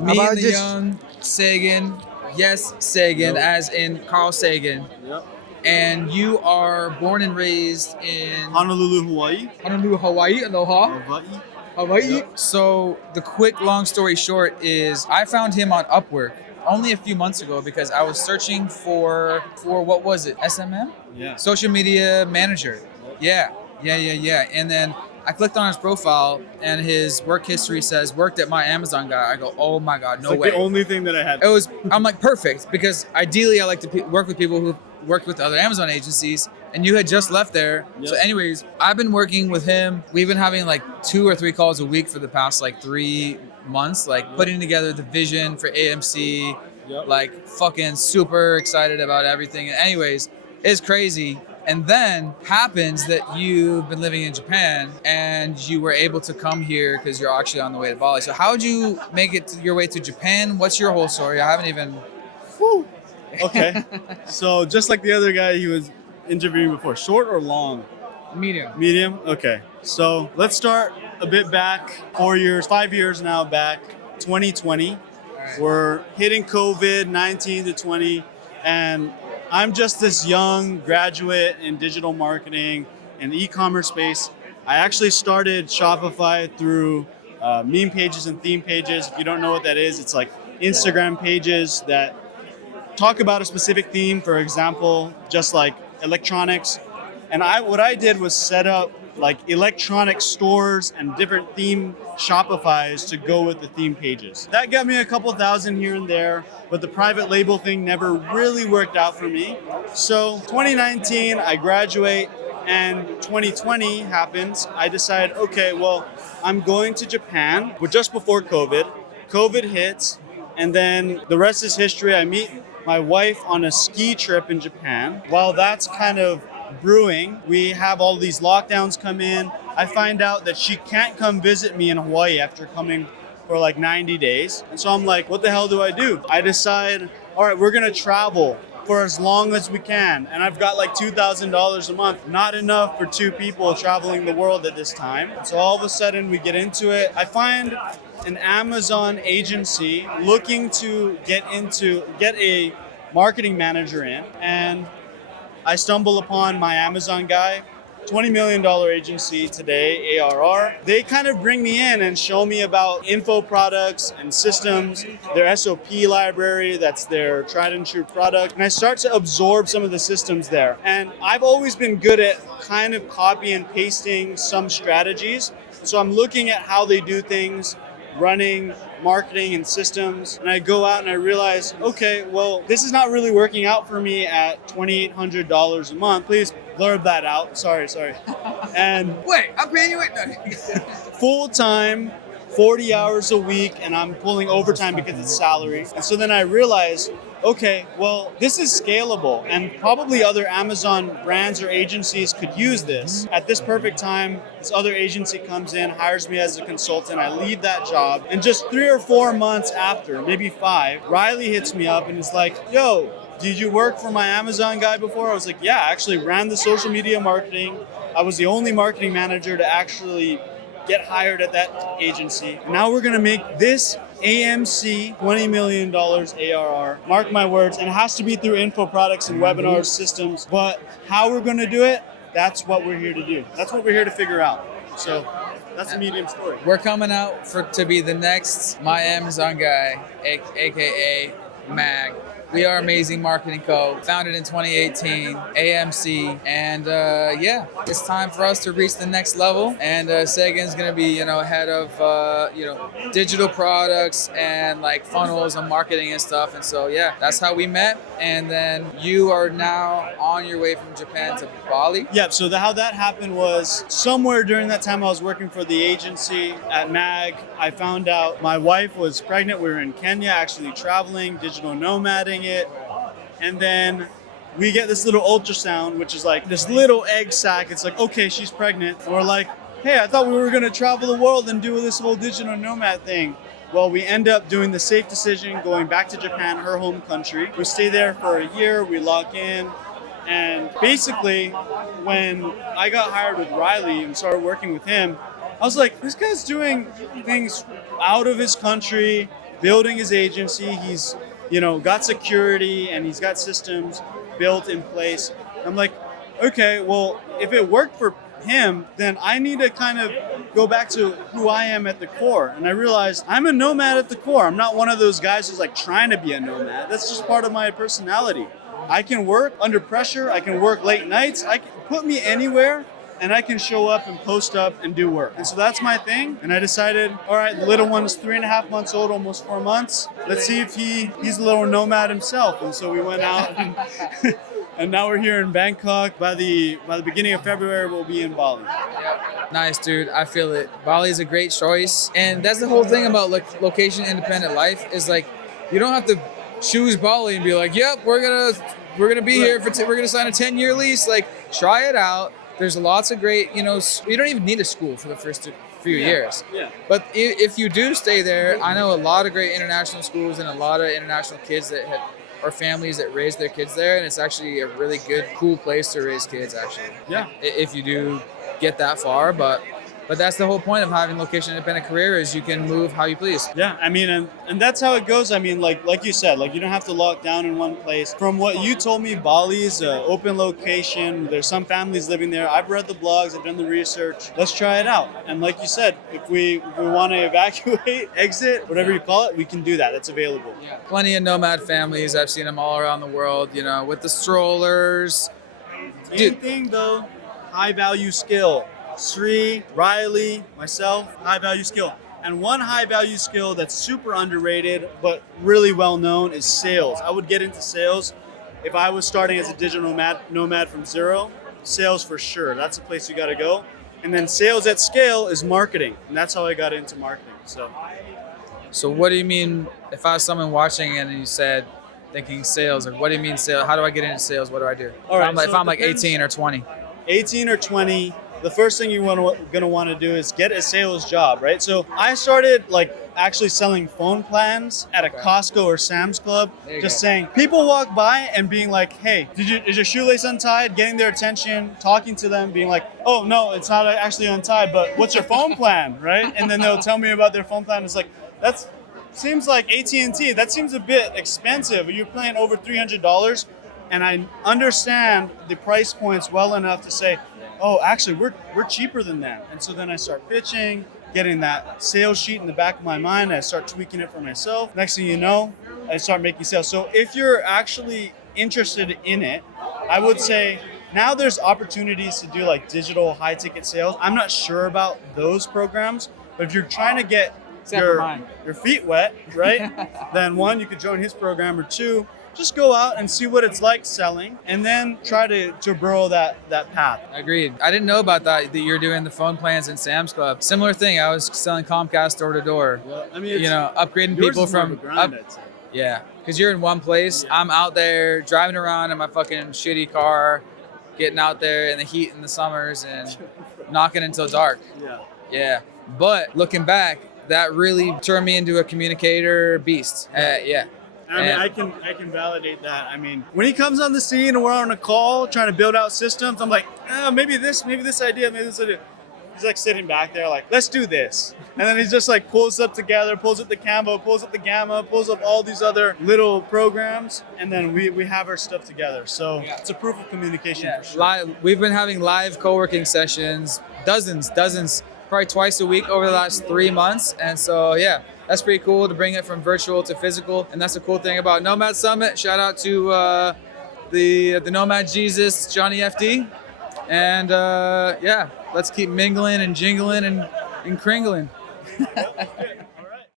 Me about and the just young Sagan. Yes, Sagan, Yep. as in Carl Sagan. Yep. And you are born and raised in Honolulu, Hawaii. Honolulu, Hawaii. Aloha. Hawaii. Hawaii. Yep. So the quick, long story short is I found him on Upwork only a few months ago because I was searching for what was it? SMM? Yeah. Social media manager. Yeah. And then I clicked on his profile and his work history says worked at my Amazon guy. I go, oh my God, It's no like way. the only thing that I had. I'm like, perfect, because ideally I like to work with people who worked with other Amazon agencies, and you had just left there. Yep. So anyways, I've been working with him. We've been having like 2 or 3 calls a week for the past like 3 months, like putting together the vision for AMC, Yep. like fucking super excited about everything. And anyways, it's crazy. And then happens that you've been living in Japan and you were able to come here because you're actually on the way to Bali. So how'd you make it your way to Japan? What's your whole story? I haven't even. Whew. Okay. So just like the other guy he was interviewing before, short or long? Medium. Medium? Okay. So let's start a bit back, 4 years, 5 years now back, 2020. We're hitting COVID, 19 to 20, and I'm just this young graduate in digital marketing and e-commerce space. I actually started Shopify through meme pages and theme pages. If you don't know what that is, it's like Instagram pages that talk about a specific theme, for example, just like electronics. And what I did was set up like electronic stores and different theme Shopifys to go with the theme pages. That got me a couple thousand here and there, but the private label thing never really worked out for me. So 2019, I graduate, and 2020 happens. I decide, okay, well, I'm going to Japan, but just before COVID. COVID hits, and then the rest is history. I meet my wife on a ski trip in Japan. While that's kind of brewing, we have all these lockdowns come in. I find out that she can't come visit me in Hawaii after coming for like 90 days. And so I'm like, what the hell do? I decide, all right, we're gonna travel for as long as we can. And I've got like $2,000 a month, not enough for 2 people traveling the world at this time. So all of a sudden we get into it. I find an Amazon agency looking to get a marketing manager in, and I stumble upon my Amazon guy, $20 million agency today, ARR. They kind of bring me in and show me about info products and systems, their SOP library, that's their tried and true product. And I start to absorb some of the systems there. And I've always been good at kind of copy and pasting some strategies. So I'm looking at how they do things, running marketing and systems, and I go out and I realize, okay, well, this is not really working out for me at $2,800 a month. Please blurb that out. Sorry. And Wait, I'm paying you it. full time, 40 hours a week, and I'm pulling overtime because it's salary. And so then I realized, okay, well, this is scalable, and probably other Amazon brands or agencies could use this. At this perfect time, this other agency comes in, hires me as a consultant. I leave that job, and just 3 or 4 months after, maybe 5, Riley hits me up and is like, yo, did you work for my Amazon guy before? I was like, yeah, I actually ran the social media marketing. I was the only marketing manager to actually get hired at that agency. Now we're gonna make this AMC $20 million ARR. Mark my words, and it has to be through info products and webinars, systems. But how we're gonna do it, that's what we're here to do. That's what we're here to figure out. So that's the medium story. We're coming out to be the next My Amazon Guy, aka Mag. We are Amazing Marketing Co. Founded in 2018, AMC, and it's time for us to reach the next level. And Sagan's gonna be, head of, digital products and like funnels and marketing and stuff. And so that's how we met. And then you are now on your way from Japan to Bali. Yeah. So how that happened was somewhere during that time I was working for the agency at MAG. I found out my wife was pregnant. We were in Kenya, actually traveling, digital nomading it. And then we get this little ultrasound, which is like this little egg sac. It's like, okay, she's pregnant. And we're like, hey, I thought we were gonna travel the world and do this whole digital nomad thing. Well, we end up doing the safe decision, going back to Japan, her home country. We stay there for a year, we lock in. And basically, when I got hired with Riley and started working with him, I was like, this guy's doing things out of his country, building his agency. He's, got security and he's got systems built in place. I'm like, okay, well, if it worked for him, then I need to kind of go back to who I am at the core. And I realized I'm a nomad at the core. I'm not one of those guys who's like trying to be a nomad. That's just part of my personality. I can work under pressure. I can work late nights. I can put me anywhere and I can show up and post up and do work. And so that's my thing. And I decided, all right, the little one is 3.5 months old, almost 4 months. Let's see if he's a little nomad himself. And so we went out and and now we're here in Bangkok. By the beginning of February, we'll be in Bali. Nice, dude. I feel it. Bali is a great choice. And that's the whole thing about location independent life is like, you don't have to choose Bali and be like, yep, we're gonna be here we're gonna sign a 10-year lease. Like, try it out. There's lots of great, you don't even need a school for the first few years. Yeah. But if you do stay there, I know a lot of great international schools and a lot of international kids or families that raise their kids there, and it's actually a really good, cool place to raise kids, actually. Yeah. If you do get that far, but that's the whole point of having location independent career is you can move how you please. Yeah, I mean, and that's how it goes. I mean, like you said, like you don't have to lock down in one place. From what you told me, Bali's an open location. There's some families living there. I've read the blogs, I've done the research. Let's try it out. And like you said, if we want to evacuate, exit, whatever you call it, we can do that. That's available. Yeah. Plenty of nomad families. I've seen them all around the world, with the strollers. Main thing though, high value skill. Sri, Riley, myself, high value skill. And one high value skill that's super underrated but really well known is sales. I would get into sales if I was starting as a digital nomad from zero. Sales for sure. That's the place you got to go. And then sales at scale is marketing. And that's how I got into marketing. So what do you mean if I was someone watching and you said thinking sales, like what do you mean sales? How do I get into sales? What do I do? All right, if I'm like 18 or 20. 18 or 20, the first thing you're gonna want to do is get a sales job, right? So I started like actually selling phone plans at a Costco or Sam's Club, just saying, people walk by and being like, hey, is your shoelace untied? Getting their attention, talking to them, being like, oh no, it's not actually untied, but what's your phone plan, right? And then they'll tell me about their phone plan. It's like, that seems like AT&T, that seems a bit expensive. You're paying over $300. And I understand the price points well enough to say, oh, actually, we're cheaper than that. And so then I start pitching, getting that sales sheet in the back of my mind. I start tweaking it for myself. Next thing you know, I start making sales. So if you're actually interested in it, I would say now there's opportunities to do like digital high ticket sales. I'm not sure about those programs, but if you're trying to get your feet wet, right? Then one, you could join his program, or two, just go out and see what it's like selling and then try to burrow that path. Agreed. I didn't know about that you're doing the phone plans in Sam's Club. Similar thing. I was selling Comcast door to door. Well, I mean, upgrading people from yeah, because you're in one place. Yeah. I'm out there driving around in my fucking shitty car, getting out there in the heat in the summers and knocking until dark. Yeah. But looking back, that really turned me into a communicator beast. Yeah. I mean, I can validate that. I mean, when he comes on the scene and we're on a call trying to build out systems, I'm like, maybe this idea. He's like sitting back there like, let's do this. And then he's just like pulls up together, pulls up the Canva, pulls up the Gamma, pulls up all these other little programs. And then we have our stuff together. So it's a proof of communication for sure. We've been having live co-working sessions, dozens, probably twice a week over the last 3 months. And so, yeah. That's pretty cool to bring it from virtual to physical. And that's the cool thing about Nomad Summit. Shout out to the Nomad Jesus, Johnny FD. And let's keep mingling and jingling and kringling.